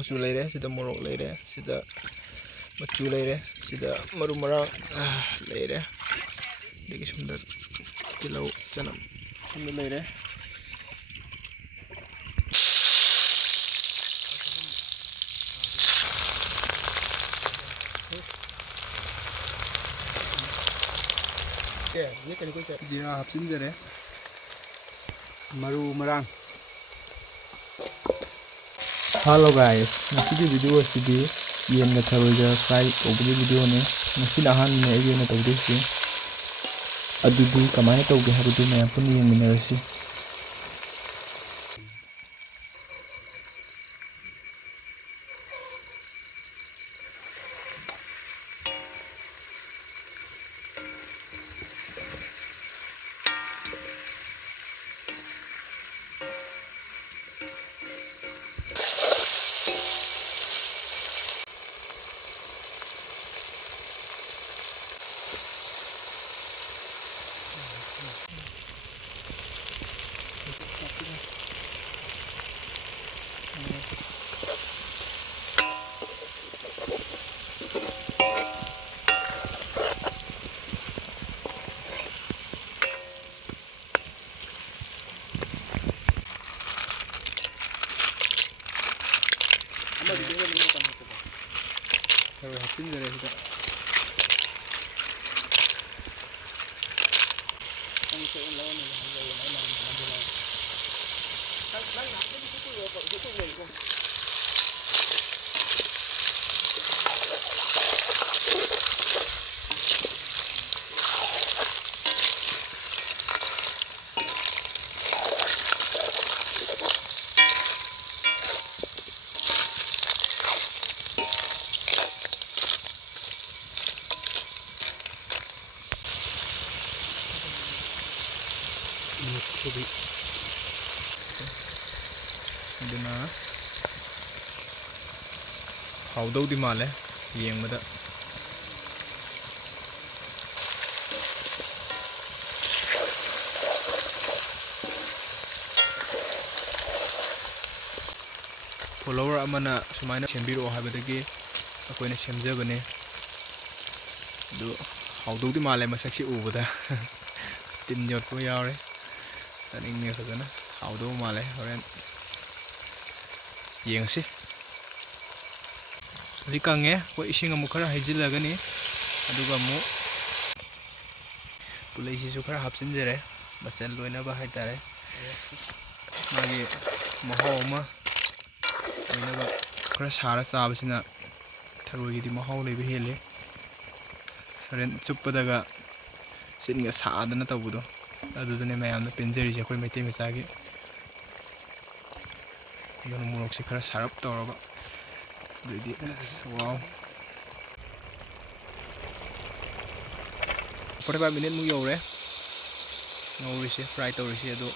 machu leire, sida morok leire, sida machu leire, sida maru marang leire. Degi sumda tilau chanam sumda leire. Jira hapsin jare maru marang. Hello guys, nasi video asidi yen na tharoiga fry tawbagi video ne nasi dahan ne yen na tawdisi adudu kamai tawge habudu mayam pun yengminarasi. Aduna hawdaw di male yengmada follower amana sumaina sembiro habadagi akoina semjabane du hawdaw di male masaksi ubada tin jot ko yawre saning ne fazana hawdaw male horen yengsi rikange ko ising amu khara haijilagani aduga mu pulai sisu khara hapsinjere bachal loina ba haitare magi mahaw ma loina ba khara sara chabasina tharoigi di mahaw leibe hele ren chuppadaga singa saadana tabudo adudane mayamna penjeri je koi mete misagi yon murok se khara sarap tawraba didi wow 45 minute mu yore ngawrisi fry tawrisi adu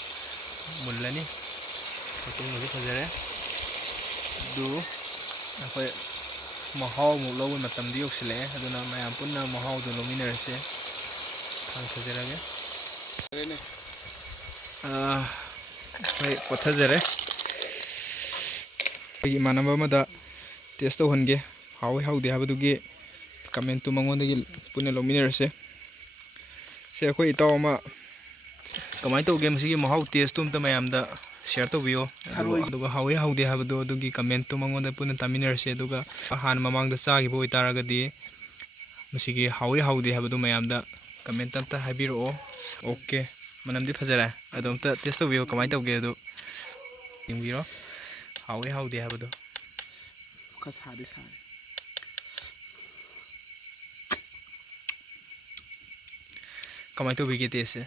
mullani tung musi fajare du akoi mahaw mu lawun matam di yoksile aduna mayam punna mahaw du lominarse khang fajarage pothajare imanaba amada test tawhange hawi hawde habadugi comment tu mangondagi punna lominarse se akoi itaw ama kamai tawge masigi mahaw test tum ta mayamda share tawbiyo aduga hawi hawde habadu adugi comment tu mangonda punna taminarse aduga han mamangda chagibo itaragadi masigi hawi hawde habadu mayamda comment tamta habiro okay manamdi fajara adumta test tawbiyo kamai tawge adu yingiro hawi hawde habadu kasadi sari kamai tawbigi tese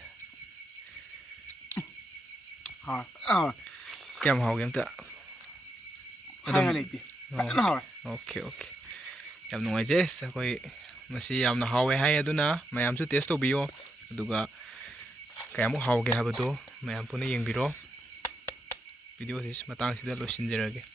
Kem hau game ta. Okay. Yam nungai je sa koi masi yam na hawe hai aduna mayam su test tobiyo aduga kayamu hauge habado mayam puna yengbiro video sis matang sida losinjerage.